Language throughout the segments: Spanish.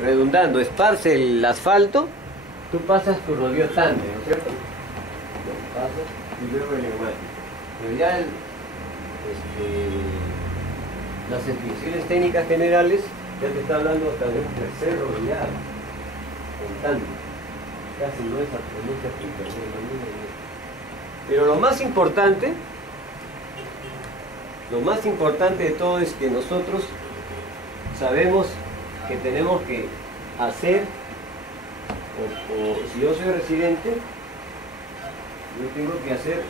redundando, esparce el asfalto, tú pasas tu rodillo tándem, ¿no es cierto? Lo pasas y luego el neumático. Pero ya las definiciones técnicas generales ya te está hablando hasta de un tercer rodillado, con tándem. Casi no es absoluta aplicación. Pero lo más importante de todo es que nosotros sabemos que tenemos que hacer, o si yo soy residente, yo tengo que hacer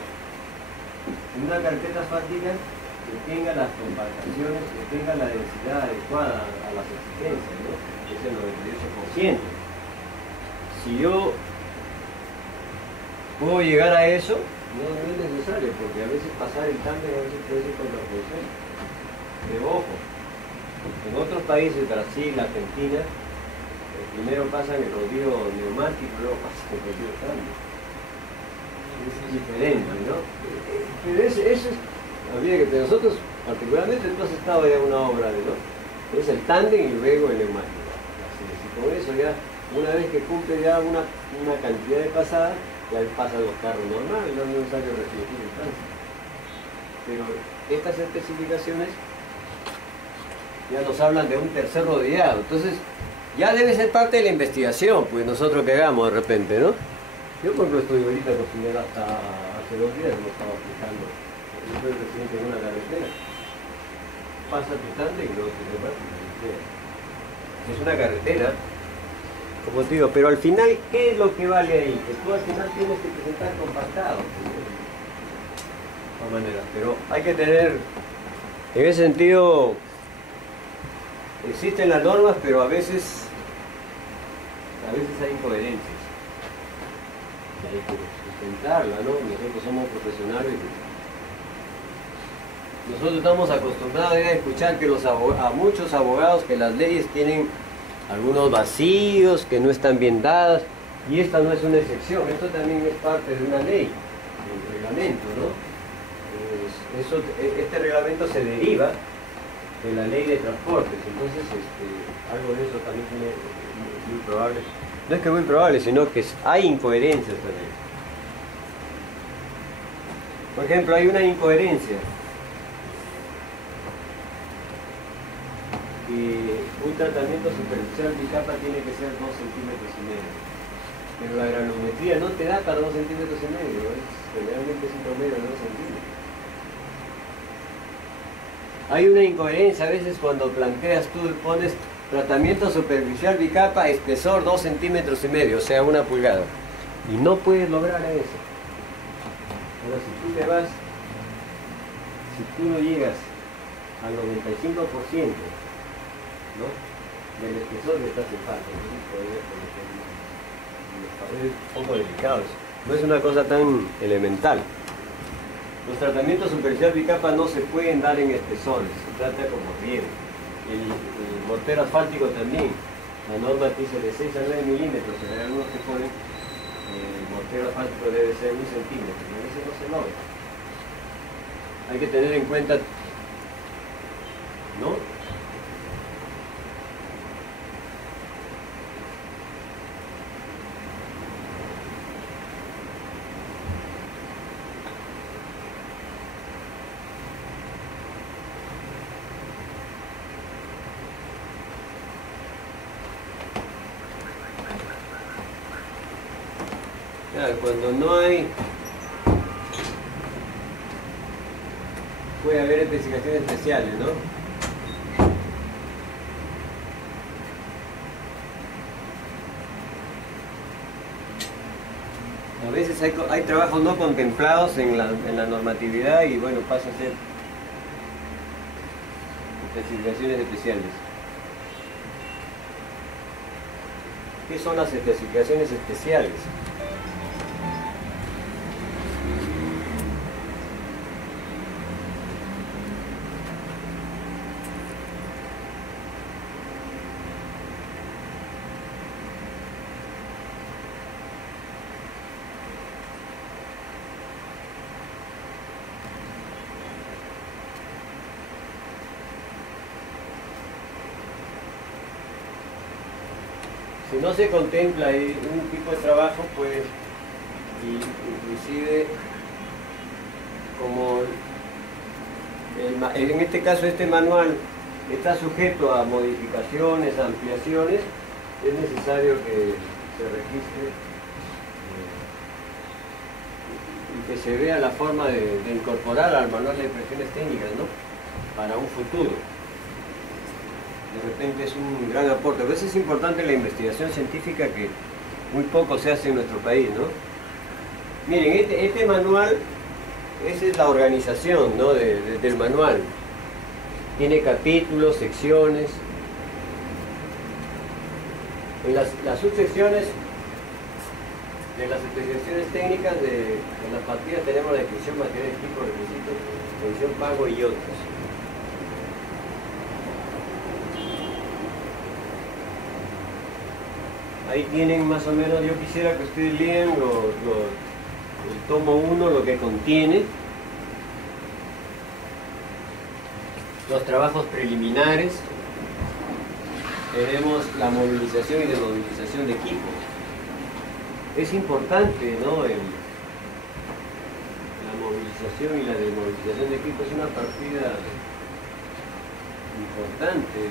una carpeta asfáltica que tenga las compactaciones, que tenga la densidad adecuada a las exigencias, ¿no? Que es el 98%. Si yo puedo llegar a eso, no es necesario, porque a veces pasar el tándem a veces puede ser contraproducente. Pero ojo, en otros países, Brasil, Argentina, primero pasan el rodillo neumático, luego pasan el rodillo tándem. Es diferente, ¿no? Pero eso es, que nosotros, particularmente, tú has estado ya en una obra de, ¿no? Es el tándem y luego el neumático. Así es, y con eso ya, una vez que cumple ya una cantidad de pasadas, ya pasan los carros normales, no es necesario restringir el tránsito. Pero estas especificaciones ya nos hablan de un tercer rodillado, entonces ya debe ser parte de la investigación, pues nosotros que hagamos de repente, ¿no? Yo por ejemplo estoy ahorita acostumbrado hasta hace 2 días, lo estaba aplicando. Yo soy residente en una carretera. Pasa tu tándem y luego te repartes. Es una carretera, como te digo, pero al final, ¿qué es lo que vale ahí? Que tú al final tienes que presentar compactado. De todas maneras, pero hay que tener, en ese sentido, existen las normas, pero a veces hay incoherencias. Hay que sustentarla, ¿no? Nosotros somos profesionales. Nosotros estamos acostumbrados a escuchar que a muchos abogados que las leyes tienen algunos vacíos, que no están bien dadas, y esta no es una excepción, esto también es parte de una ley, del reglamento, ¿no? Este reglamento se deriva de la ley de transportes, entonces algo de eso también tiene muy probable. No es que muy probable, sino que hay incoherencias también. Por ejemplo, hay una incoherencia. Un tratamiento superficial bicapa tiene que ser 2,5 centímetros. Pero la granulometría no te da para 2,5 centímetros. Generalmente es un promedio de 2 centímetros. Hay una incoherencia a veces cuando planteas, tú pones tratamiento superficial bicapa, espesor 2,5 centímetros, o sea, 1 pulgada. Y no puedes lograr eso. Ahora, si tú te vas, si tú no llegas al 95%, ¿no? del espesor que estás en falta, es un poco delicado eso. No es una cosa tan elemental. Los tratamientos superficial bicapa no se pueden dar en espesores, se trata como riego. El mortero asfáltico también, la norma dice de 6 a 9 milímetros, en algunos que ponen el mortero asfáltico debe ser 1 centímetro, pero a veces no se logra. Hay que tener en cuenta, ¿no? Cuando no hay, puede haber especificaciones especiales, ¿no? A veces hay trabajos no contemplados en la normatividad y bueno, pasa a ser especificaciones especiales. ¿Qué son las especificaciones especiales? si no se contempla ahí un tipo de trabajo, pues inclusive como en este caso este manual está sujeto a modificaciones, ampliaciones, es necesario que se registre y que se vea la forma de incorporar al manual de impresiones técnicas, ¿no? Para un futuro. De repente es un gran aporte. A veces es importante la investigación científica que muy poco se hace en nuestro país, ¿no? Miren, este manual, esa es la organización, ¿no? del manual. Tiene capítulos, secciones. En las subsecciones de las especificaciones técnicas de las partidas tenemos la descripción, material, equipo, requisitos, función, pago y otros. Ahí tienen más o menos, yo quisiera que ustedes lean el tomo 1, lo que contiene, los trabajos preliminares, tenemos la movilización y desmovilización de equipos. Es importante, ¿no? La movilización y la desmovilización de equipos es una partida importante.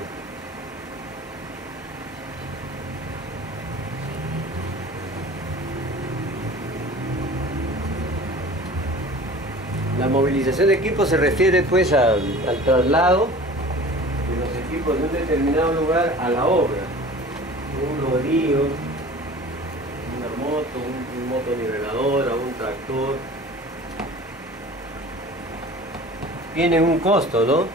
La movilización de equipos se refiere pues al traslado de los equipos de un determinado lugar a la obra. Un rodillo, una moto, un motonivelador, un tractor. Tienen un costo, ¿no?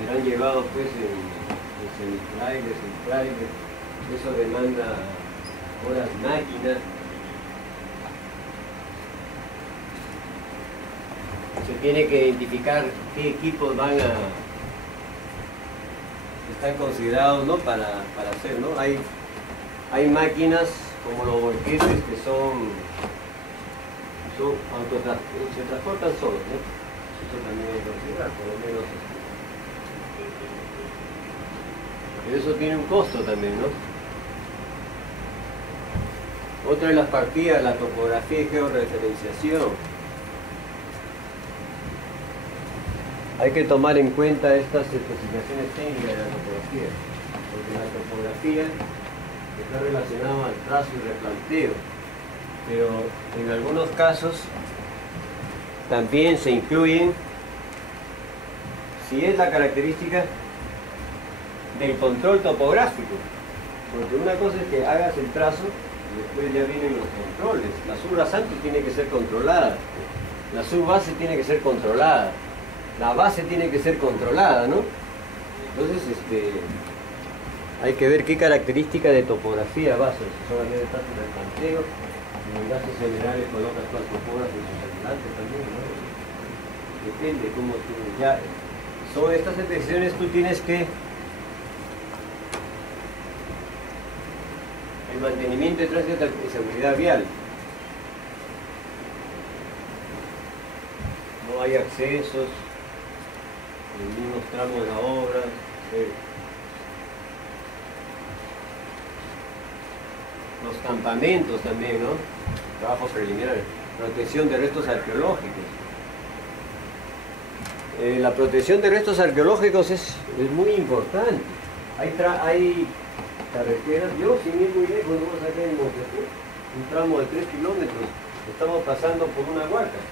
Serán llevados pues en semitrailers, en trailers. Eso demanda horas máquinas. Se tiene que identificar qué equipos están considerados, ¿no? para hacer, ¿no? Hay máquinas como los volquetes que se transportan solos, ¿no? Eso también hay que considerar, por lo menos. Pero eso tiene un costo también, ¿no? Otra de las partidas, la topografía y georreferenciación. Hay que tomar en cuenta estas especificaciones técnicas de la topografía, porque la topografía está relacionada al trazo y replanteo, pero en algunos casos también se incluyen, si es la característica del control topográfico, porque una cosa es que hagas el trazo y después ya vienen los controles. La subrasante tiene que ser controlada, la subbase tiene que ser controlada, la base tiene que ser controlada, ¿no? Entonces hay que ver qué característica de topografía vas a hacer. Si solamente estás en el planteo, en los gastos generales colocas tu topógrafo y sus ayudantes también, ¿no? Depende cómo tú ya. Sobre estas especificaciones tú tienes que el mantenimiento de tránsito y seguridad vial. No hay accesos en los mismos tramos de la obra. Los campamentos también, ¿no? Trabajos preliminares. Protección de restos arqueológicos. La protección de restos arqueológicos es muy importante. Hay carreteras, yo sin ir muy lejos, vamos a ver en Montejo, un tramo de 3 kilómetros, estamos pasando por una huaca.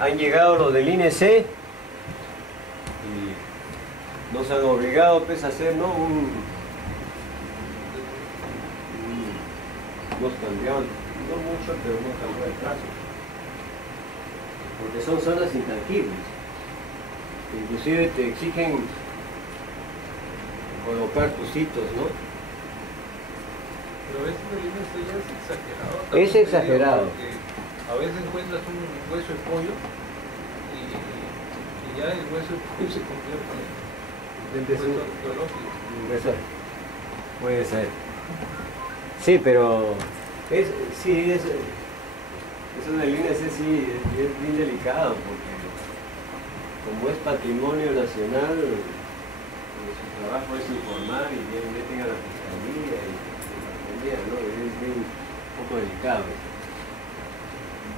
Han llegado los del INEC y nos han obligado pues, a hacer, ¿no? Nos cambiaron, no mucho, pero nos cambió el trazo, porque son zonas intangibles, inclusive te exigen colocar tus hitos, ¿no? Pero a veces el INEC ya es exagerado. Es exagerado. A veces encuentras un hueso de pollo y ya el hueso de pollo se convierte en hueso arqueológico. Puede ser. Sí, pero Eso del INC sí es bien delicado porque como es patrimonio nacional, su trabajo es informar y que meten a la fiscalía y la policía, ¿no? Es bien un poco delicado.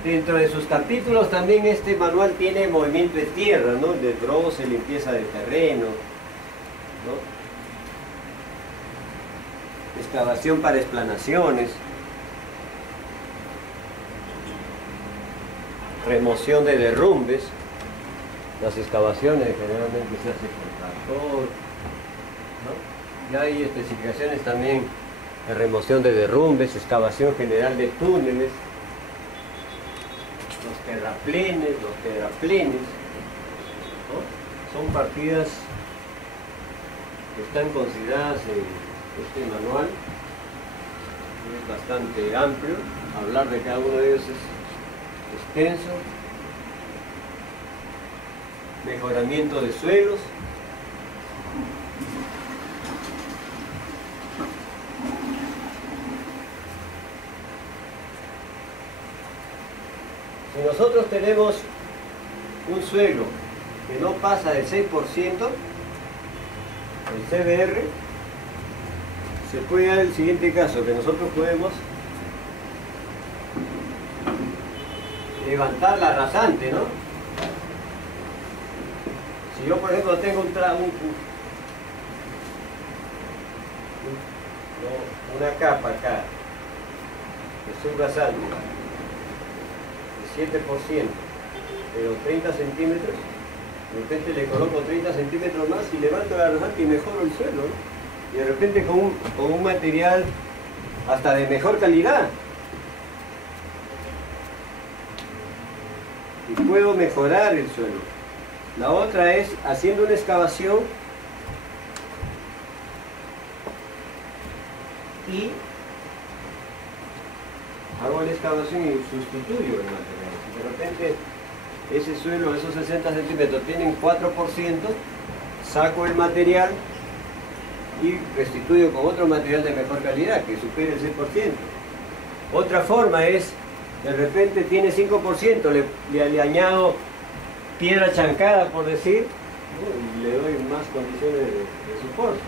Dentro de sus capítulos también este manual tiene movimiento de tierra, ¿no? Desbroce, limpieza de terreno, ¿no? Excavación para explanaciones, remoción de derrumbes. Las excavaciones generalmente se hace con tractor, ¿no? Y hay especificaciones también de remoción de derrumbes, excavación general de túneles, los terraplenes, ¿no? Son partidas que están consideradas en este manual. Es bastante amplio, hablar de cada uno de ellos es extenso. Mejoramiento de suelos. Si nosotros tenemos un suelo que no pasa del 6%, el CBR, se puede dar el siguiente caso, que nosotros podemos levantar la rasante, ¿no? Si yo, por ejemplo, tengo una capa acá de subrasante de 7%, pero 30 centímetros, de repente le coloco 30 centímetros más y levanto la rasante y mejoro el suelo, ¿no? Y de repente con un material hasta de mejor calidad. Y puedo mejorar el suelo. La otra es haciendo una excavación y hago la excavación y sustituyo el material. Si de repente ese suelo, esos 60 centímetros tienen 4%, saco el material y restituyo con otro material de mejor calidad que supere el 6%. Otra forma es, de repente tiene 5%, le añado piedra chancada, por decir, ¿no? Y le doy más condiciones de soporte.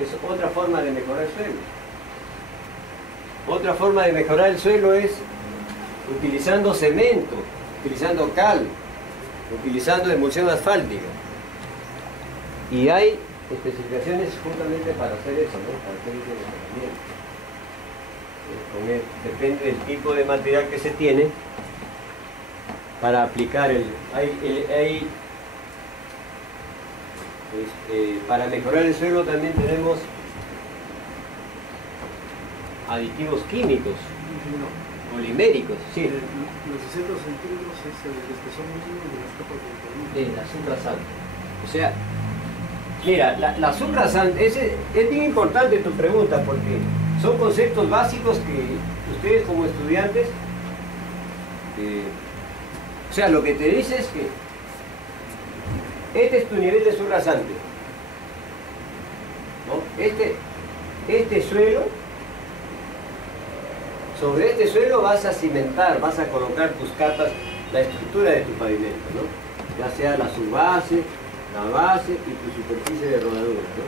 Es otra forma de mejorar el suelo. Otra forma de mejorar el suelo es utilizando cemento, utilizando cal, utilizando emulsión asfáltica. Y hay especificaciones justamente para hacer eso, ¿no? Para hacer ese mejoramiento. Depende del tipo de material que se tiene para aplicar para mejorar el suelo también tenemos aditivos químicos, poliméricos, sí. Los 60 centímetros es el espesor mínimo de las capas de la subrasante. O sea, mira, la subrasante, es bien importante tu pregunta porque son conceptos básicos que ustedes como estudiantes, o sea, lo que te dice es que este es tu nivel de subrasante, ¿no? Este suelo, sobre este suelo vas a cimentar, vas a colocar tus capas, la estructura de tu pavimento, ¿no? Ya sea la subbase, la base y tu superficie de rodadura, ¿no?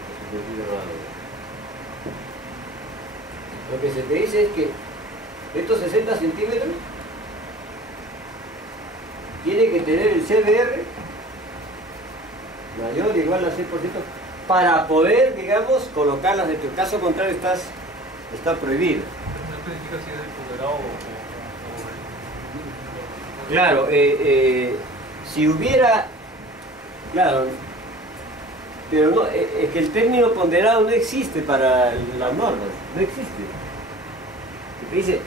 Tu superficie de rodadura. Lo que se te dice es que estos 60 centímetros tiene que tener el CBR mayor o igual a 6% para poder, digamos, colocarlas. En tu caso contrario está prohibido. ¿No especifica si es el ponderado o Claro, si hubiera, claro, pero no, es que el término ponderado no existe para las normas, no existe. Te dice,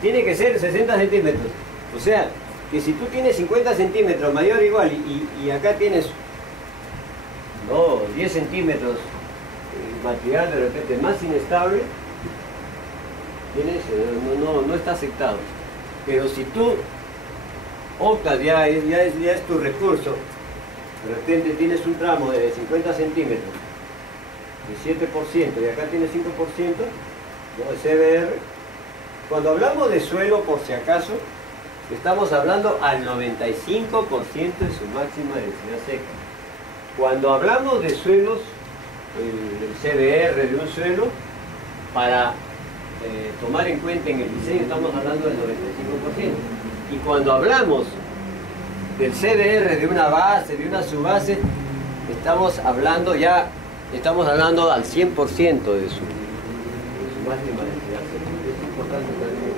tiene que ser 60 centímetros, o sea, que si tú tienes 50 centímetros mayor o igual y acá tienes 10 centímetros material de repente más inestable, no está aceptado. Pero si tú optas, ya es tu recurso, de repente tienes un tramo de 50 centímetros, de 7%, y acá tienes 5%, ¿no? El CBR, Cuando hablamos de suelo, por si acaso, estamos hablando al 95% de su máxima densidad seca. Cuando hablamos de suelos, el CBR de un suelo, para tomar en cuenta en el diseño estamos hablando del 95%. Y cuando hablamos del CBR de una base, de una subbase, estamos hablando al 100% de su máxima densidad seca. Es importante también.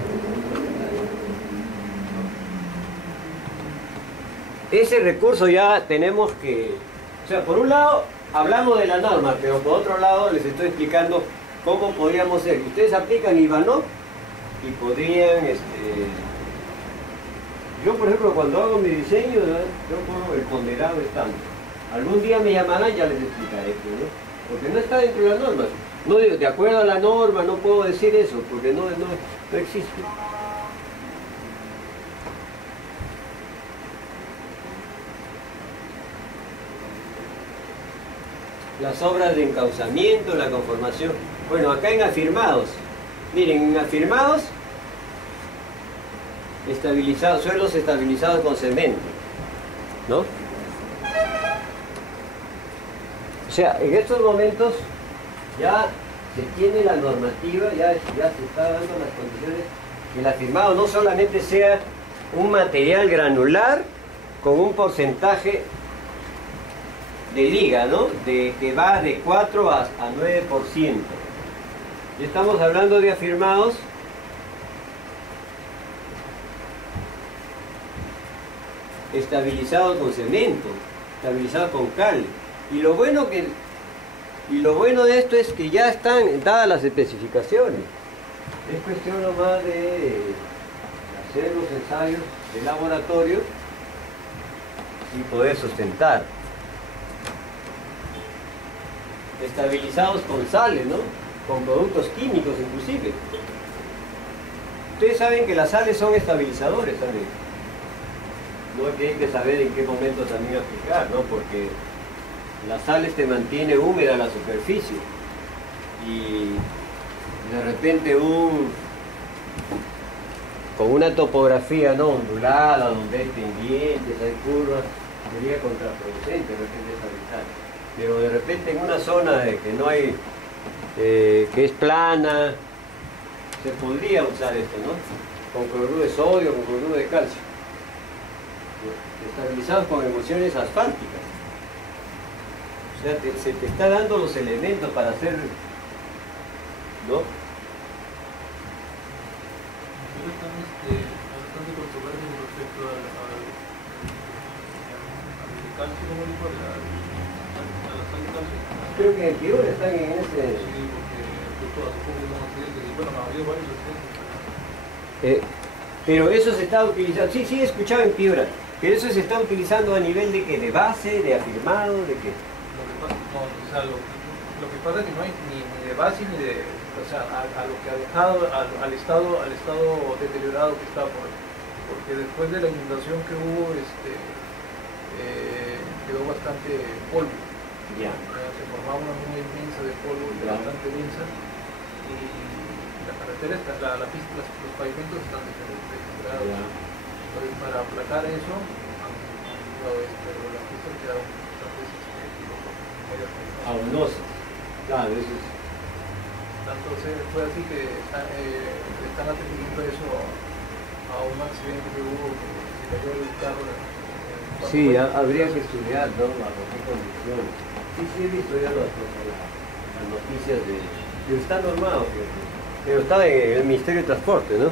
Ese recurso ya tenemos que, o sea, por un lado hablamos de la norma, pero por otro lado les estoy explicando cómo podríamos ser. Ustedes aplican Ivanov y podrían, yo por ejemplo cuando hago mi diseño, yo pongo el ponderado estándar. Algún día me llamarán y ya les explicaré esto, ¿no? Porque no está dentro de las normas. No digo, de acuerdo a la norma, no puedo decir eso, porque no existe. Las obras de encauzamiento, la conformación. Bueno, acá en afirmados. Miren, en afirmados, suelos estabilizados con cemento, ¿no? O sea, en estos momentos ya se tiene la normativa, ya se está dando las condiciones que el afirmado no solamente sea un material granular con un porcentaje de liga, ¿no? Que va de 4 a 9%. Y estamos hablando de afirmados estabilizados con cemento, estabilizados con cal. Y lo bueno de esto es que ya están dadas las especificaciones. Es cuestión nomás de hacer los ensayos de laboratorio y poder sustentar. Estabilizados con sales, ¿no? Con productos químicos inclusive. Ustedes saben que las sales son estabilizadores también. No es que hay que saber en qué momento también aplicar, ¿no? Porque las sales te mantiene húmeda la superficie y de repente con una topografía no ondulada, donde hay pendientes, hay curvas, sería contraproducente de repente estabilizar. Pero de repente en una zona que no hay, que es plana, se podría usar esto, ¿no? Con cloruro de sodio, con cloruro de calcio. Estabilizados con emulsiones asfálticas. O sea, se te está dando los elementos para hacer, ¿no? Bastante controversia con respecto al calcio, como dijo, a la sal de calcio. Creo que en Piura están en ese... Sí, porque todas las accidentes, y bueno, ha habido varios accidentes. Pero eso se está utilizando, sí, he escuchado en Piura, pero eso se está utilizando a nivel de ¿qué? ¿De base, de afirmado, de qué? Lo que pasa es que no hay ni de base ni de, o sea, a lo que ha dejado, al estado deteriorado que está, porque después de la inundación que hubo, quedó bastante polvo. Ya. Se formaba una nube inmensa de polvo, bastante densa, y la carretera, la pista, los pavimentos están deteriorados. Entonces, para aplacar eso, las pistas quedaron abonosas. Claro, eso es. Tanto fue así que están atribuyendo eso a un accidente que hubo, que se cayó el carro. Sí, habría que estudiar, ¿no? Bajo qué condiciones. Sí, he visto ya las noticias pero está normado, pero está en el Ministerio de Transporte, ¿no?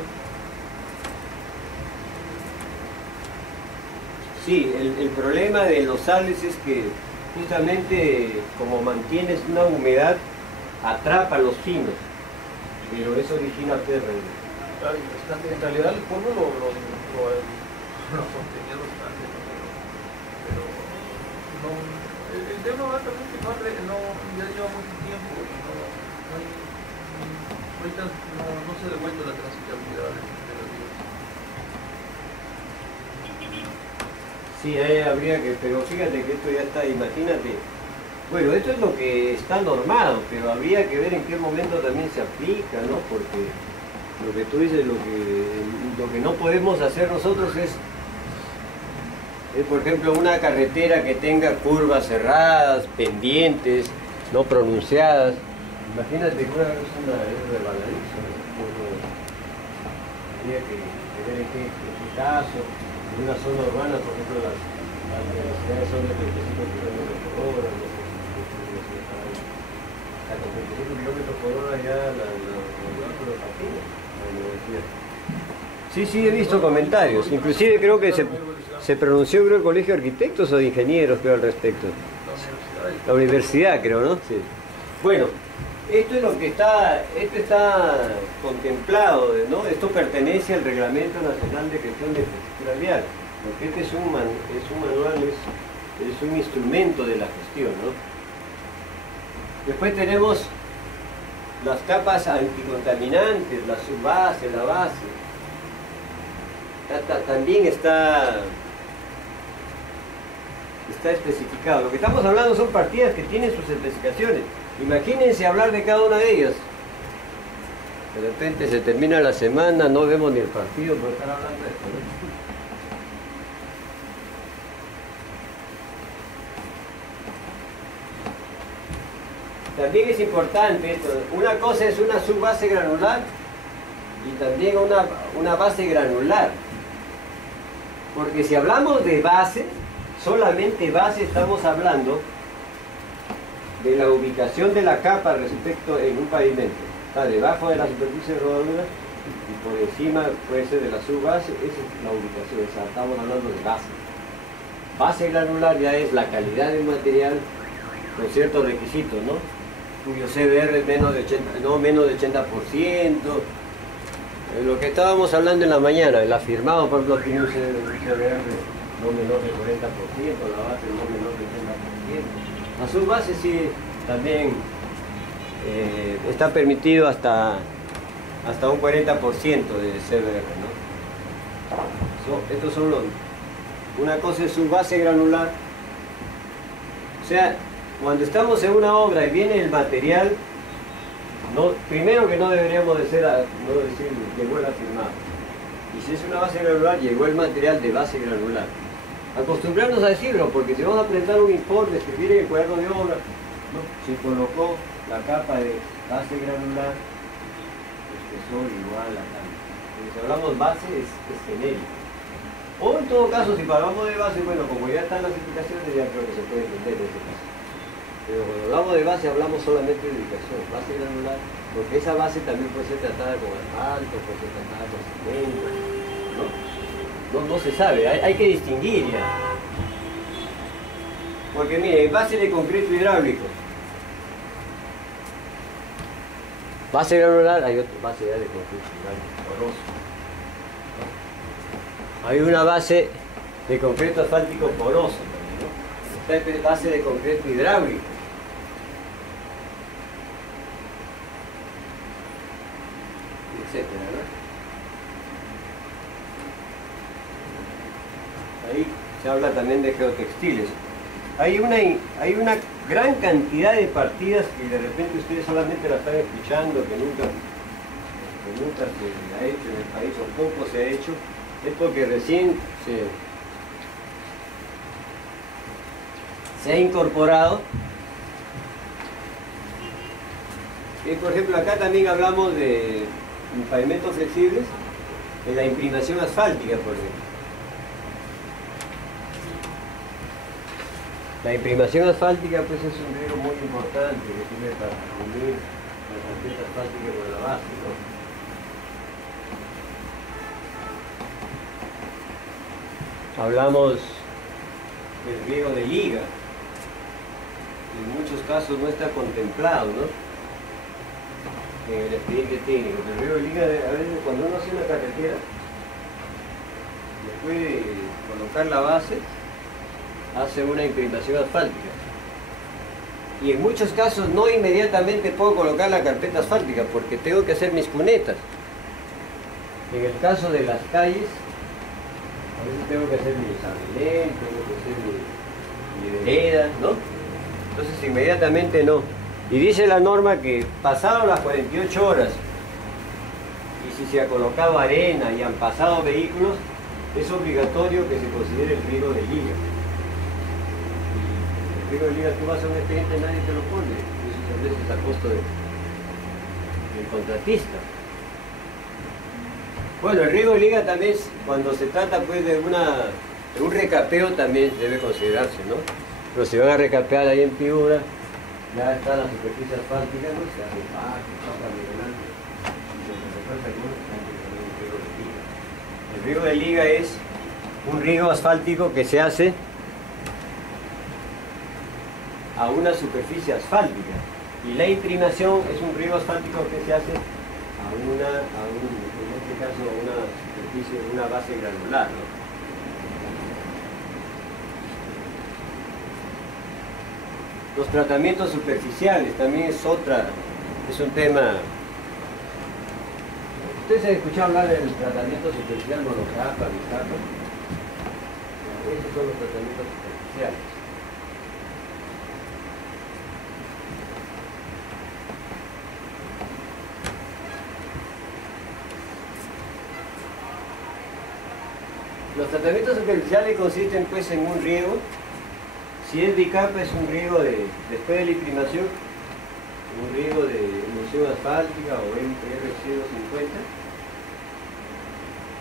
Sí, el problema de los sales es que justamente como mantienes una humedad, atrapa los finos, pero eso origina perros. En realidad el polvo lo contenía bastante, pero no, el tema básicamente ya lleva mucho tiempo y no se ha devuelto la transitabilidad de los días. Sí, habría que, pero fíjate que esto ya está, imagínate. Bueno, esto es lo que está normado, pero habría que ver en qué momento también se aplica, ¿no? Porque Lo que tú dices, lo que no podemos hacer nosotros es, por ejemplo, una carretera que tenga curvas cerradas, pendientes, no pronunciadas. Imagínate que una vez es resbaladizo, ¿no? Habría que ver en qué caso, en una zona urbana, por ejemplo, las velocidades son de 35 kilómetros por hora, no sé si hasta con 35 kilómetros por hora ya los patines, la universidad. Sí, he visto comentarios, inclusive creo que se pronunció, creo, el Colegio de Arquitectos o de Ingenieros, creo, al respecto. La universidad, creo, ¿no? Sí. Bueno, esto es lo que esto está contemplado, ¿no? Esto pertenece al Reglamento Nacional de Gestión de Infraestructura Vial, porque este es un manual, es un instrumento de la gestión, ¿no? Después tenemos las capas anticontaminantes, la subbase, la base. También está especificado. Lo que estamos hablando son partidas que tienen sus especificaciones. Imagínense hablar de cada una de ellas. De repente se termina la semana, no vemos ni el partido por estar hablando de esto, ¿no? También es importante esto. Una cosa es una subbase granular y también una base granular. Porque si hablamos de base, solamente base, estamos hablando de la ubicación de la capa respecto en un pavimento. Está debajo de la superficie de rodadura y por encima puede ser de la subbase. Esa es la ubicación, estamos hablando de base. Base granular ya es la calidad del material con ciertos requisitos, ¿no? Cuyo CBR es menos de 80%. Lo que estábamos hablando en la mañana, el afirmado, por ejemplo, tiene un CBR no menor del 40%, la base no menor del 80%. La subbase sí también está permitido hasta un 40% de CBR, ¿no? Estos son los... Una cosa es subbase granular. O sea, cuando estamos en una obra y viene el material, primero que no deberíamos decir llegó el afirmado. Y si es una base granular, llegó el material de base granular. Acostumbrarnos a decirlo, porque si vamos a presentar un informe, escribir en el cuaderno de obra, ¿no? Si colocó la capa de base granular, espesor igual a tal. Si hablamos base es genérico. O en todo caso, si hablamos de base, bueno, como ya están las explicaciones, ya creo que se puede entender en ese caso. Pero cuando hablamos de base, hablamos solamente de ubicación, base granular, porque esa base también puede ser tratada con asfalto, puede ser tratada con cemento, ¿no? No se sabe, hay que distinguir ya. Porque mire, base de concreto hidráulico. Base granular, hay otra base ya de concreto hidráulico, poroso, ¿no? Hay una base de concreto asfáltico poroso también, ¿no? Esta base de concreto hidráulico. Etcétera, ¿no? Ahí se habla también de geotextiles. Hay una gran cantidad de partidas que de repente ustedes solamente la están escuchando, que nunca se ha hecho en el país, o poco se ha hecho. Es porque recién se ha incorporado. Y por ejemplo, acá también hablamos de pavimentos flexibles, de la imprimación asfáltica, por ejemplo. La imprimación asfáltica pues es un riesgo muy importante que sirve para unir la carpeta asfáltica con la base, ¿no? Hablamos del riego de liga, que en muchos casos no está contemplado, ¿no? En el expediente técnico. El riego de liga, a veces cuando uno hace una carretera, después de colocar la base, hace una imprimación asfáltica. Y en muchos casos no inmediatamente puedo colocar la carpeta asfáltica porque tengo que hacer mis cunetas. En el caso de las calles, a veces tengo que hacer mi desarrollo, tengo que hacer mi vereda, ¿no? Entonces inmediatamente no. Y dice la norma que pasaron las 48 horas y si se ha colocado arena y han pasado vehículos, es obligatorio que se considere el riego de liga. Y el riego de liga, tú vas a un expediente, nadie te lo pone, muchas veces a costo del contratista. Bueno, el riego de liga también, cuando se trata pues de un recapeo, también debe considerarse, ¿no? Pero si van a recapear ahí en Piura, ya está la superficie asfáltica, ¿no? Se hace papa nivelante, y se refuerza algunos que están teniendo un riego de liga. El riego de liga es un riego asfáltico que se hace a una superficie asfáltica, y la imprimación es un riego asfáltico que se hace en este caso, a una superficie, una base granular, ¿no? Los tratamientos superficiales también es un tema. ¿Ustedes han escuchado hablar del tratamiento superficial monocapa, bicapa? Esos son los tratamientos superficiales. Los tratamientos superficiales consisten pues en un riego. Si es bicapa, es un riego después de la imprimación, un riego de emulsión asfáltica o RC250,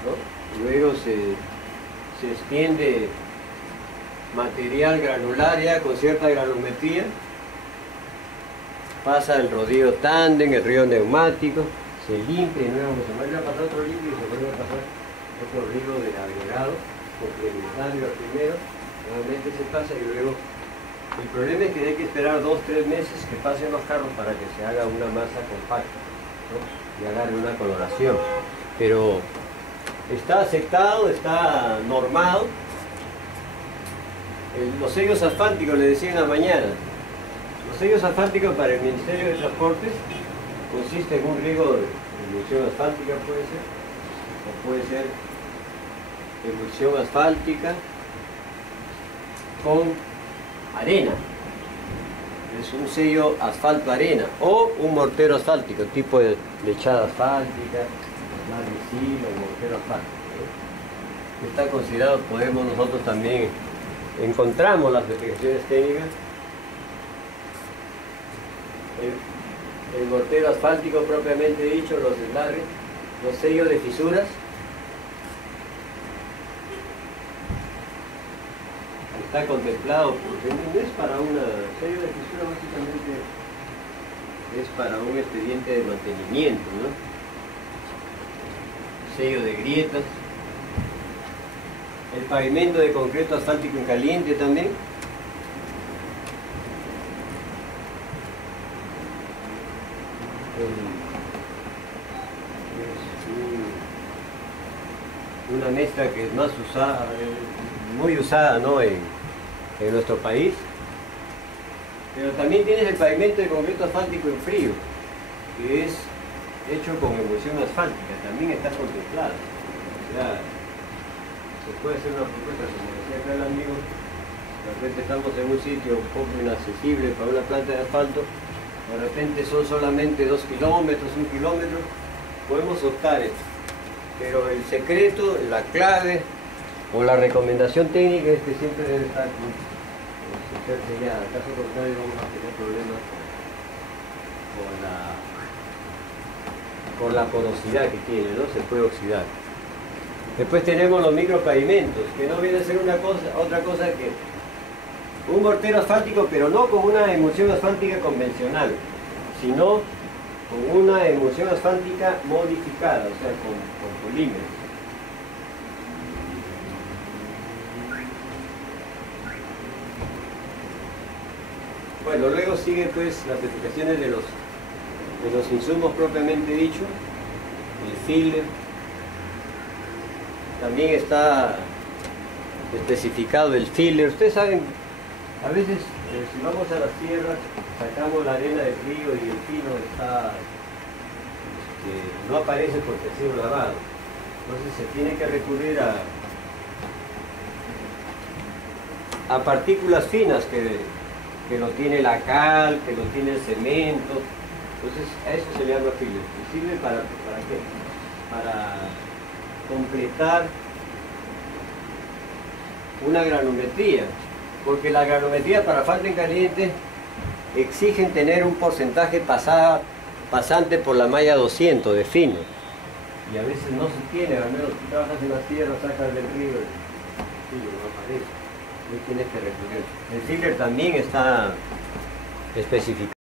¿no? Luego se extiende material granular ya con cierta granulometría, pasa el rodillo tándem, el río neumático, se limpia y nuevo, se vuelve a pasar otro líquido y se vuelve a pasar otro riego de agregado, complementario al primero. Nuevamente se pasa y luego el problema es que hay que esperar 2 o 3 meses que pasen los carros para que se haga una masa compacta, ¿no? Y agarre una coloración, pero está aceptado, está normado. Los sellos asfálticos, le decía en la mañana, los sellos asfálticos para el Ministerio de Transportes consiste en un riego de emulsión asfáltica, puede ser, o puede ser emulsión asfáltica con arena, es un sello asfalto-arena, o un mortero asfáltico, tipo de lechada asfáltica, maricil o mortero asfáltico, ¿no? Está considerado, podemos nosotros también, encontramos las especificaciones técnicas, el mortero asfáltico propiamente dicho, los eslarres, los sellos de fisuras, está contemplado, porque no es para una sello de fisura, básicamente es para un expediente de mantenimiento, ¿no? Sello de grietas, el pavimento de concreto asfáltico en caliente también. Es una mezcla que es más usada, muy usada, ¿no? en nuestro país, pero también tienes el pavimento de concreto asfáltico en frío, que es hecho con emulsión asfáltica, también está contemplado. O sea, se puede hacer una propuesta, como decía acá el amigo, de repente estamos en un sitio un poco inaccesible para una planta de asfalto, de repente son solamente 2 kilómetros, 1 kilómetro, podemos optar esto, pero el secreto, la clave o la recomendación técnica es que siempre debe estar sellada. En caso contrario vamos a tener problemas con la porosidad que tiene, ¿no? Se puede oxidar. Después tenemos los micropavimentos, que no viene a ser otra cosa que un mortero asfáltico, pero no con una emulsión asfáltica convencional, sino con una emulsión asfáltica modificada, o sea, con polímeros. Bueno, luego sigue pues las especificaciones de los insumos propiamente dicho, el filler. También está especificado el filler. Ustedes saben, a veces si vamos a las sierras, sacamos la arena del río y el fino no aparece porque ha sido lavado. Entonces se tiene que recurrir a partículas finas que lo tiene la cal, que lo tiene el cemento. Entonces a eso se le llama filler. ¿Y sirve para qué? para completar una granometría, porque la granometría para asfalto en caliente exigen tener un porcentaje pasante por la malla 200 de fino, y a veces no se tiene, al menos si trabajas en la tierra, sacas del río y no aparece. Ahí tienes que recurrir. El filler también está especificado.